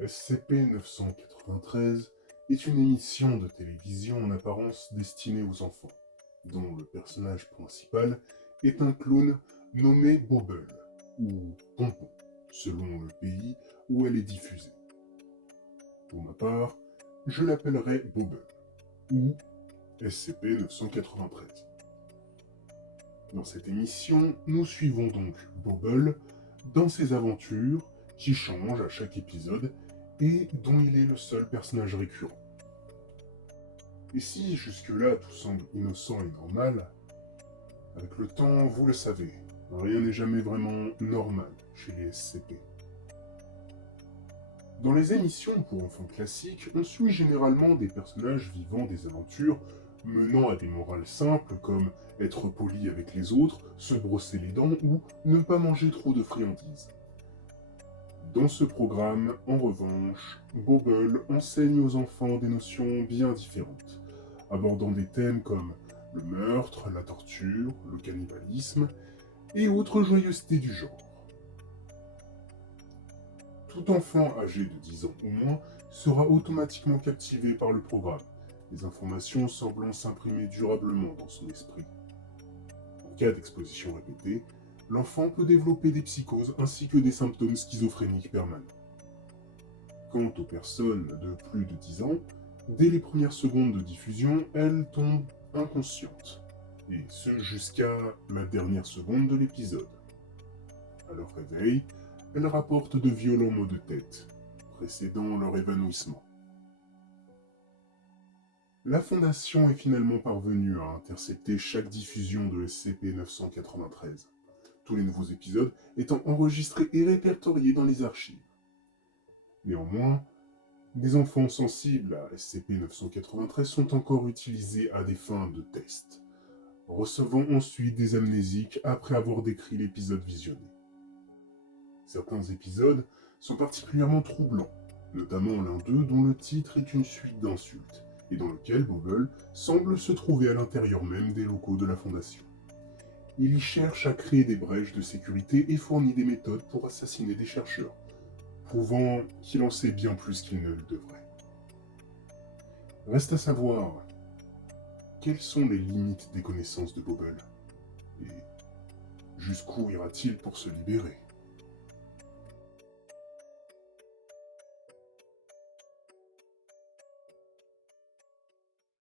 SCP-993 est une émission de télévision en apparence destinée aux enfants, dont le personnage principal est un clown nommé Bobble, ou Pompon, selon le pays où elle est diffusée. Pour ma part, je l'appellerai Bobble, ou SCP-993. Dans cette émission, nous suivons donc Bobble dans ses aventures qui changent à chaque épisode et dont il est le seul personnage récurrent. Et si jusque-là tout semble innocent et normal, avec le temps, vous le savez, rien n'est jamais vraiment normal chez les SCP. Dans les émissions pour enfants classiques, on suit généralement des personnages vivant des aventures menant à des morales simples comme être poli avec les autres, se brosser les dents ou ne pas manger trop de friandises. Dans ce programme, en revanche, Bobble enseigne aux enfants des notions bien différentes, abordant des thèmes comme le meurtre, la torture, le cannibalisme et autres joyeusetés du genre. Tout enfant âgé de 10 ans ou moins sera automatiquement captivé par le programme, les informations semblant s'imprimer durablement dans son esprit. En cas d'exposition répétée, l'enfant peut développer des psychoses ainsi que des symptômes schizophréniques permanents. Quant aux personnes de plus de 10 ans, dès les premières secondes de diffusion, elles tombent inconscientes, et ce jusqu'à la dernière seconde de l'épisode. À leur réveil, elles rapportent de violents maux de tête, précédant leur évanouissement. La Fondation est finalement parvenue à intercepter chaque diffusion de SCP-993, tous les nouveaux épisodes étant enregistrés et répertoriés dans les archives. Néanmoins, des enfants sensibles à SCP-993 sont encore utilisés à des fins de test, recevant ensuite des amnésiques après avoir décrit l'épisode visionné. Certains épisodes sont particulièrement troublants, notamment l'un d'eux dont le titre est une suite d'insultes, et dans lequel Bobble semble se trouver à l'intérieur même des locaux de la Fondation. Il y cherche à créer des brèches de sécurité et fournit des méthodes pour assassiner des chercheurs, prouvant qu'il en sait bien plus qu'il ne le devrait. Reste à savoir quelles sont les limites des connaissances de Bobble, et jusqu'où ira-t-il pour se libérer.